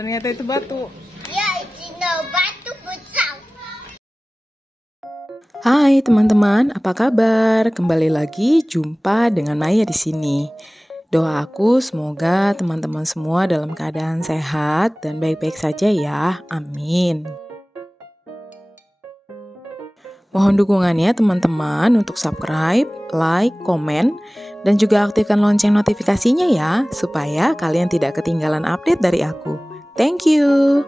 ternyata itu batu. Ya, itu batu besar. Hai teman-teman, apa kabar? Kembali lagi jumpa dengan Naya di sini. Doa aku semoga teman-teman semua dalam keadaan sehat dan baik-baik saja ya. Amin. Mohon dukungannya teman-teman untuk subscribe, like, komen, dan juga aktifkan lonceng notifikasinya ya, supaya kalian tidak ketinggalan update dari aku. Thank you!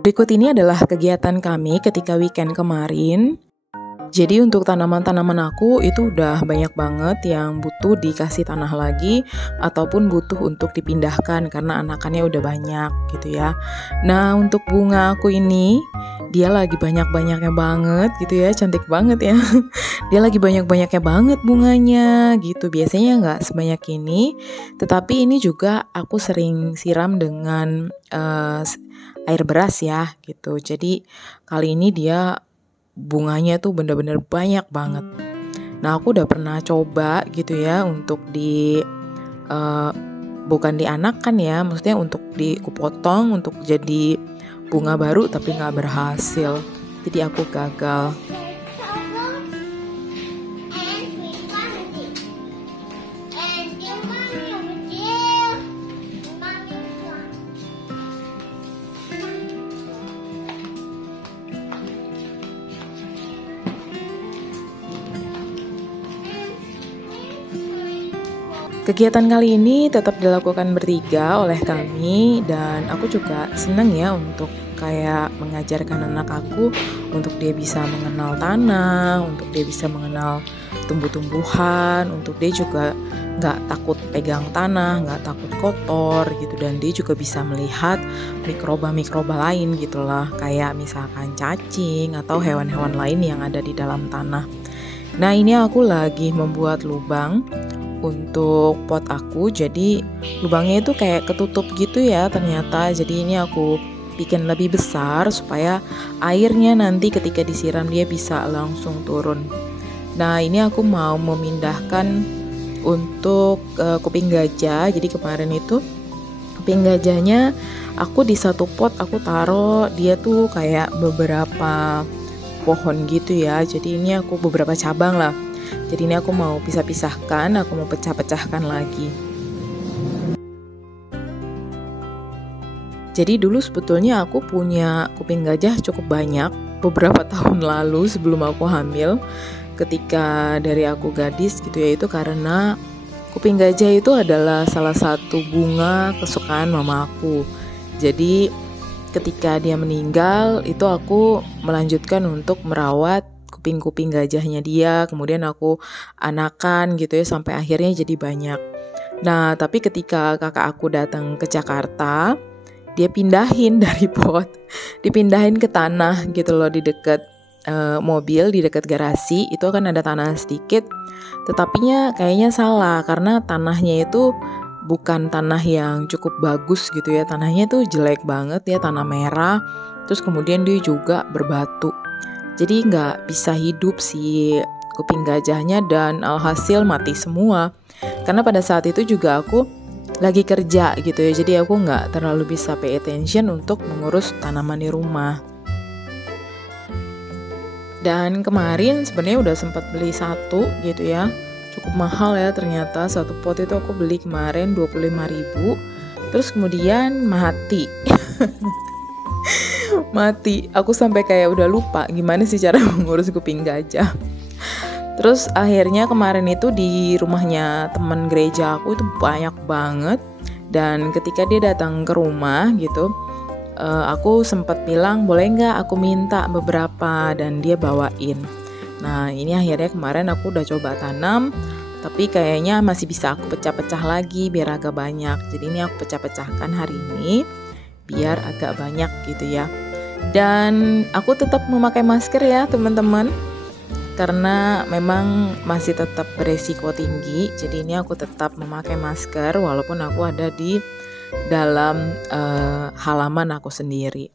Berikut ini adalah kegiatan kami ketika weekend kemarin. Jadi untuk tanaman-tanaman aku itu udah banyak banget yang butuh dikasih tanah lagi ataupun butuh untuk dipindahkan karena anakannya udah banyak gitu ya. Nah untuk bunga aku ini dia lagi banyak-banyaknya banget gitu ya, cantik banget ya. Dia lagi banyak-banyaknya banget bunganya gitu. Biasanya nggak sebanyak ini, tetapi ini juga aku sering siram dengan air beras ya gitu. Jadi kali ini dia bunganya tuh bener-bener banyak banget. Nah aku udah pernah coba gitu ya untuk bukan dianakan ya, maksudnya untuk kupotong untuk jadi bunga baru tapi nggak berhasil. Jadi aku gagal. Kegiatan kali ini tetap dilakukan bertiga oleh kami dan aku juga senang ya untuk kayak mengajarkan anak aku untuk dia bisa mengenal tanah, untuk dia bisa mengenal tumbuh-tumbuhan, untuk dia juga nggak takut pegang tanah, nggak takut kotor gitu, dan dia juga bisa melihat mikroba-mikroba lain gitulah, kayak misalkan cacing atau hewan-hewan lain yang ada di dalam tanah. Nah ini aku lagi membuat lubang untuk pot aku, jadi lubangnya itu kayak ketutup gitu ya ternyata. Jadi ini aku bikin lebih besar supaya airnya nanti ketika disiram dia bisa langsung turun. Nah ini aku mau memindahkan untuk kuping gajah. Jadi kemarin itu kuping gajahnya aku di satu pot aku taruh dia tuh kayak beberapa pohon gitu ya. Jadi ini aku beberapa cabang lah. Jadi ini aku mau pisah-pisahkan, aku mau pecah-pecahkan lagi. Jadi dulu sebetulnya aku punya kuping gajah cukup banyak beberapa tahun lalu sebelum aku hamil. Ketika dari aku gadis gitu ya, itu karena kuping gajah itu adalah salah satu bunga kesukaan mama aku. Jadi ketika dia meninggal itu aku melanjutkan untuk merawat kuping-kuping gajahnya dia, kemudian aku anakan gitu ya sampai akhirnya jadi banyak. Nah tapi ketika kakak aku datang ke Jakarta, dia pindahin dari pot, dipindahin ke tanah gitu loh, di dekat mobil, di dekat garasi itu kan ada tanah sedikit, tetapinya kayaknya salah karena tanahnya itu bukan tanah yang cukup bagus gitu ya, tanahnya tuh jelek banget ya, tanah merah, terus kemudian dia juga berbatu. Jadi nggak bisa hidup si kuping gajahnya dan alhasil mati semua. Karena pada saat itu juga aku lagi kerja gitu ya, jadi aku nggak terlalu bisa pay attention untuk mengurus tanaman di rumah. Dan kemarin sebenarnya udah sempat beli satu gitu ya, cukup mahal ya ternyata, satu pot itu aku beli kemarin 25.000. Terus kemudian mati. Mati, aku sampai kayak udah lupa gimana sih cara mengurus kuping gajah. Terus akhirnya kemarin itu di rumahnya teman gereja aku itu banyak banget, dan ketika dia datang ke rumah gitu, aku sempat bilang boleh nggak aku minta beberapa, dan dia bawain. Nah ini akhirnya kemarin aku udah coba tanam, tapi kayaknya masih bisa aku pecah-pecah lagi biar agak banyak. Jadi ini aku pecah-pecahkan hari ini biar agak banyak gitu ya. Dan aku tetap memakai masker ya teman-teman, karena memang masih tetap beresiko tinggi. Jadi ini aku tetap memakai masker walaupun aku ada di dalam halaman aku sendiri.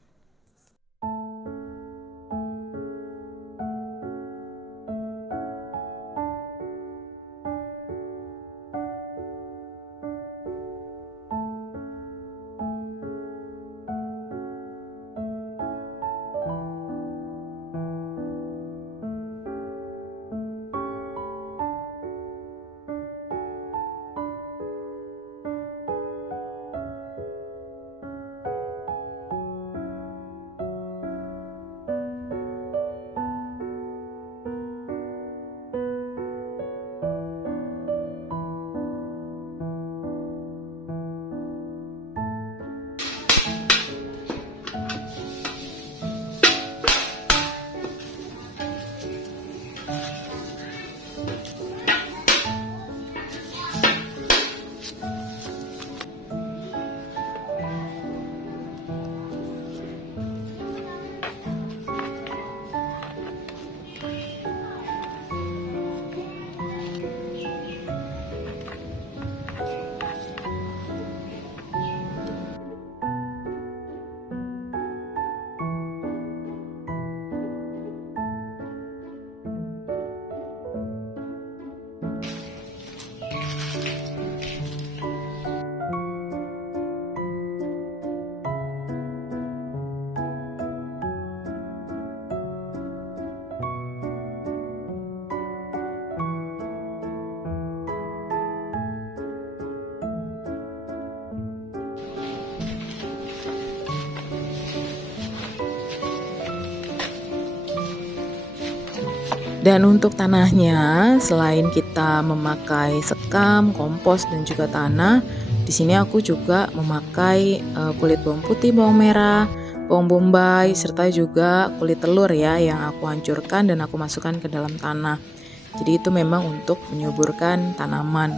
Dan untuk tanahnya, selain kita memakai sekam, kompos, dan juga tanah, di sini aku juga memakai kulit bawang putih, bawang merah, bawang bombay, serta juga kulit telur ya yang aku hancurkan dan aku masukkan ke dalam tanah. Jadi itu memang untuk menyuburkan tanaman.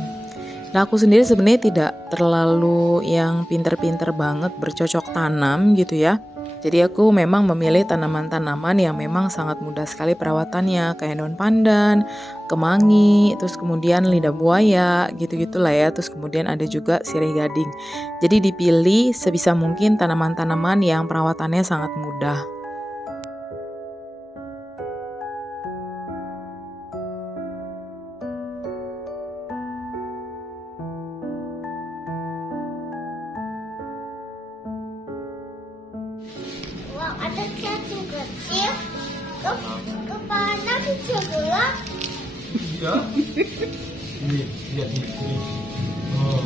Nah, aku sendiri sebenarnya tidak terlalu yang pinter-pinter banget bercocok tanam gitu ya. Jadi aku memang memilih tanaman-tanaman yang memang sangat mudah sekali perawatannya, kayak daun pandan, kemangi, terus kemudian lidah buaya, gitu-gitulah ya. Terus kemudian ada juga sirih gading. Jadi dipilih sebisa mungkin tanaman-tanaman yang perawatannya sangat mudah. Wow, ada cacing kecil. Kepala kecil gelap. Iya. Ini, lihat ini. Oh.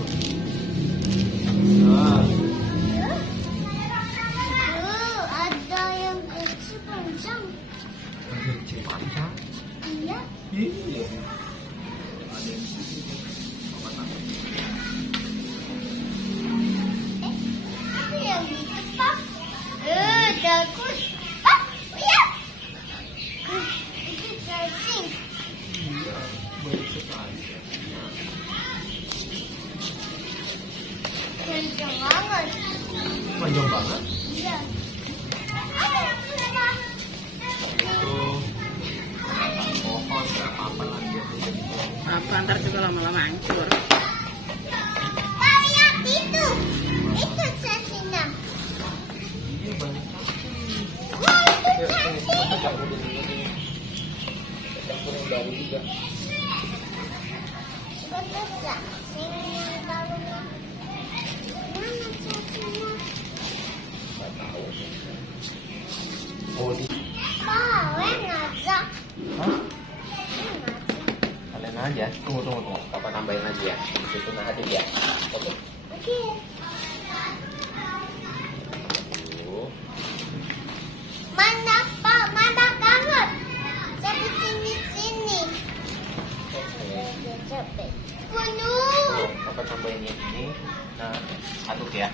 Nah. Ada yang kecil panjang. Kecil panjang. Iya. Iya. Apa yang cepat? Bagus. Ah, lihat. Itu cacing. Iya, baik sekali. Panjang banget. Panjang banget. Iya. Apa yang merah? Itu pohon ya, apa lagi itu? Apa ntar juga lama-lama hancur. Lihat itu. Itu cacingnya. Iya, banyak. Wah, itu cacing. Baru juga. Betul cacing yang barunya. Mana cacingnya? Nggak tahu. Oh, di. Kalian aja. Hah? Kalian aja. Tunggu. Papa tambahin aja ya. Di situ nanti ya. Oke. Oke. Mana Pak? Mana banget? Jadi sini. Capek. Penuh. Papa tambahin yang ini. Nah, aduk ya.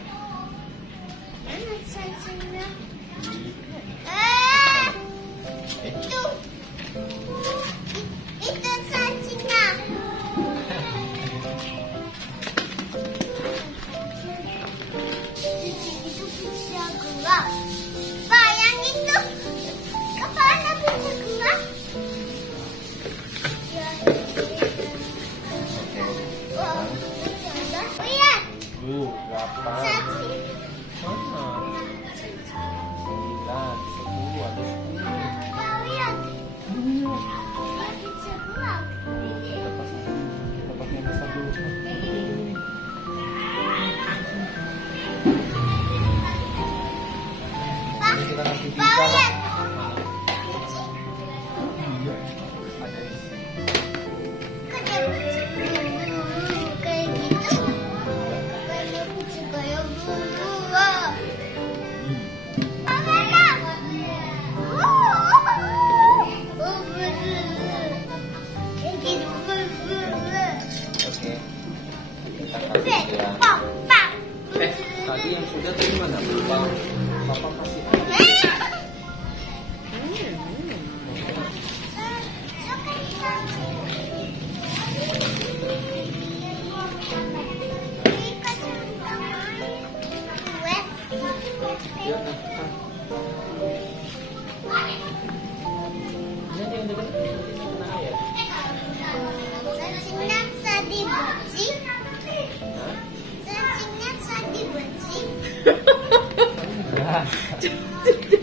Mana cacingnya? Eh, Itu. Itu cacingnya. Papa. Mana? 9, 10, ada 10. Kita pakai yang besar dulu. Kita kasih tiga lah. Iya, ada ini. Oke. Kita kasih ya. Tadi yang sudah tuh gimana? Papa kasih.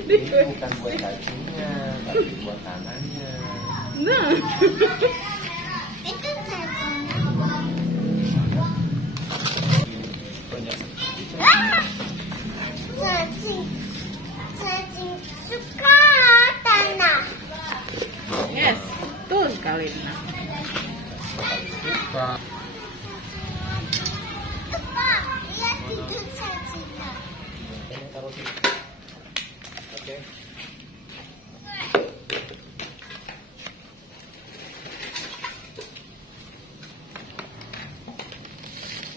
Ini bukan buat kakinya, tapi buat tangannya. Nah. Itu Banyak. cacing suka tanah. Yes, betul sekali. Nah. Suka. Pak, lihat itu cacingnya. Ini taruh sini. Oke.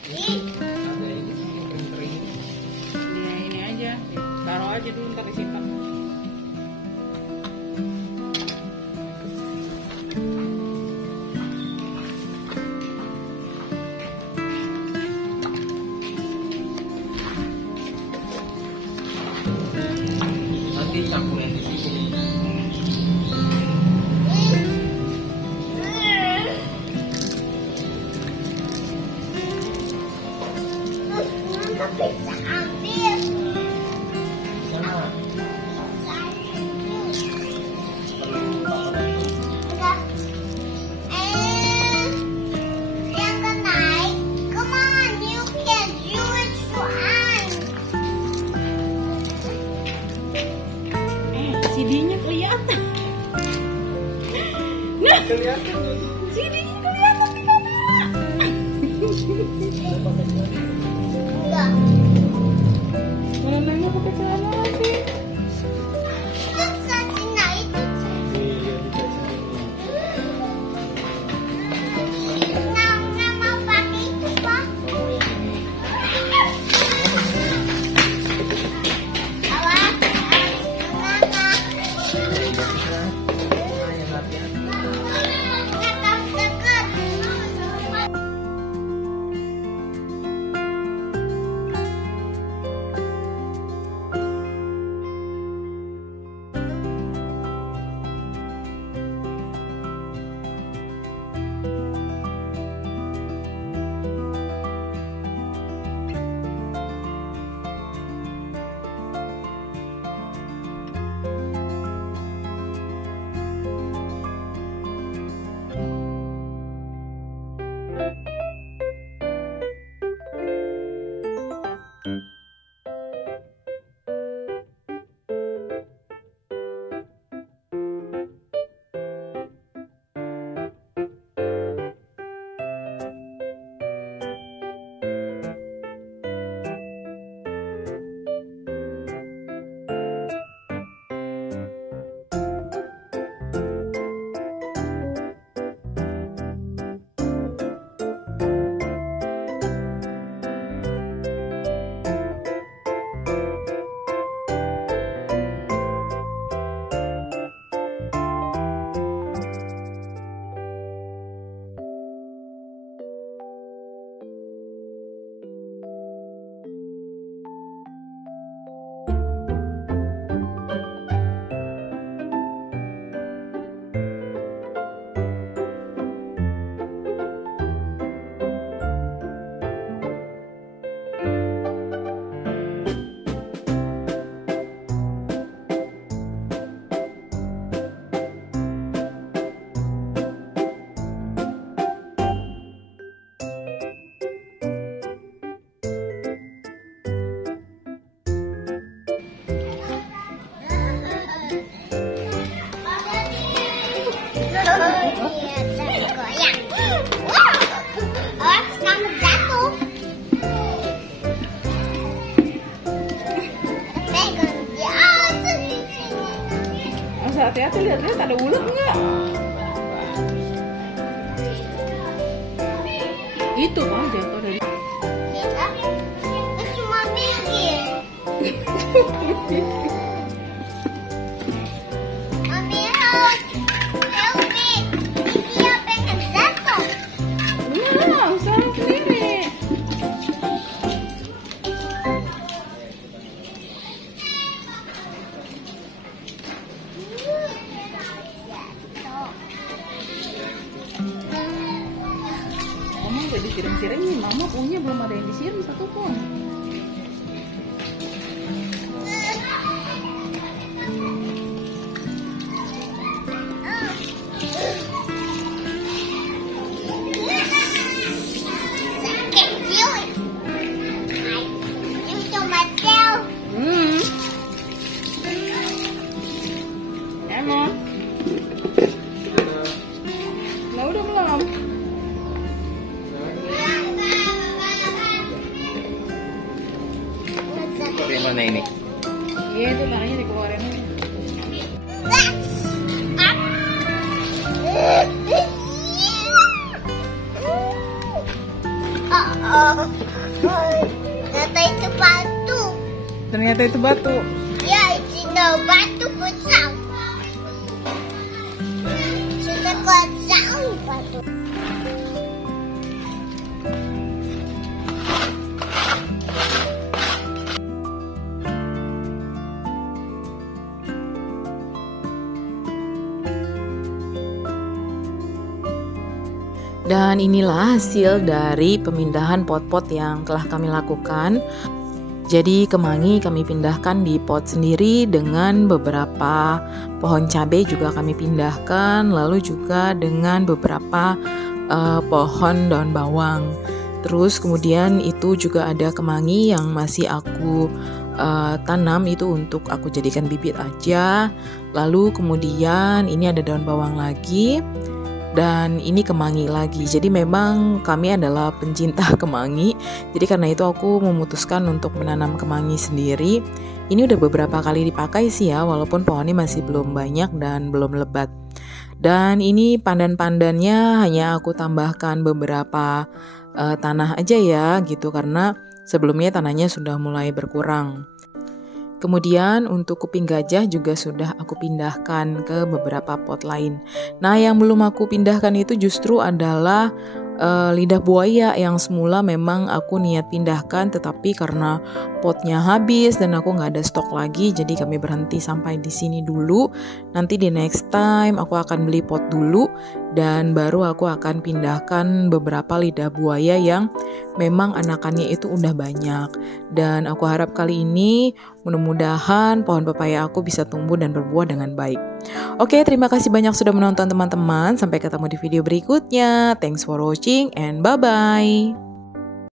Ada ini sih yang kering. Ya ini aja, taruh aja dulu ntar disimpan. Nanti campur yang di sini. Mama bisa ambil. Sana. Enggak. Yang naik. Come on, you can do it to us. CD-nya kelihatan. Nah, Kelihatan. CD-nya kelihatan di kamera. Enggak. Mana nengok pakai celana lagi. Itu cacingnya itu. Iya, dikasih ini. Nggak mau pakai itu, Pak. Oh, yang ini. Awas, Mama. Yang hati-hati. Dekat-dekat. goyang. Wow. Oh, kamu jatuh. Pegang di atas di sini. Hati-hati, lihat-lihat ada ulat nggak? Itu mah jatuh dari. Itu cuma mikir. Mami, help me. Dia pengen jatuh. Nah, usaha sendiri. Mama udah disiram-siramin, Mama punya belum ada yang disiram satupun. Can't do it. I do myself. Emang? Nah, udah belum? Dari mana ini? Iya, itu tanahnya dikeluarin aja. Ternyata itu batu. Ternyata itu batu. Ya, itu batu besar. Sudah kosong batu. Dan inilah hasil dari pemindahan pot-pot yang telah kami lakukan. Jadi kemangi kami pindahkan di pot sendiri, dengan beberapa pohon cabai juga kami pindahkan, lalu juga dengan beberapa pohon daun bawang. Terus kemudian itu juga ada kemangi yang masih aku tanam, itu untuk aku jadikan bibit aja. Lalu kemudian ini ada daun bawang lagi. Dan ini kemangi lagi. Jadi memang kami adalah pencinta kemangi. Jadi karena itu aku memutuskan untuk menanam kemangi sendiri. Ini udah beberapa kali dipakai sih ya, walaupun pohonnya masih belum banyak dan belum lebat. Dan ini pandan-pandannya hanya aku tambahkan beberapa tanah aja ya gitu, karena sebelumnya tanahnya sudah mulai berkurang. Kemudian untuk kuping gajah juga sudah aku pindahkan ke beberapa pot lain. Nah, yang belum aku pindahkan itu justru adalah lidah buaya yang semula memang aku niat pindahkan, tetapi karena potnya habis dan aku nggak ada stok lagi, jadi kami berhenti sampai di sini dulu. Nanti di next time aku akan beli pot dulu dan baru aku akan pindahkan beberapa lidah buaya yang memang anakannya itu udah banyak. Dan aku harap kali ini mudah-mudahan pohon pepaya aku bisa tumbuh dan berbuah dengan baik. Oke, terima kasih banyak sudah menonton teman-teman. Sampai ketemu di video berikutnya. Thanks for watching and bye-bye.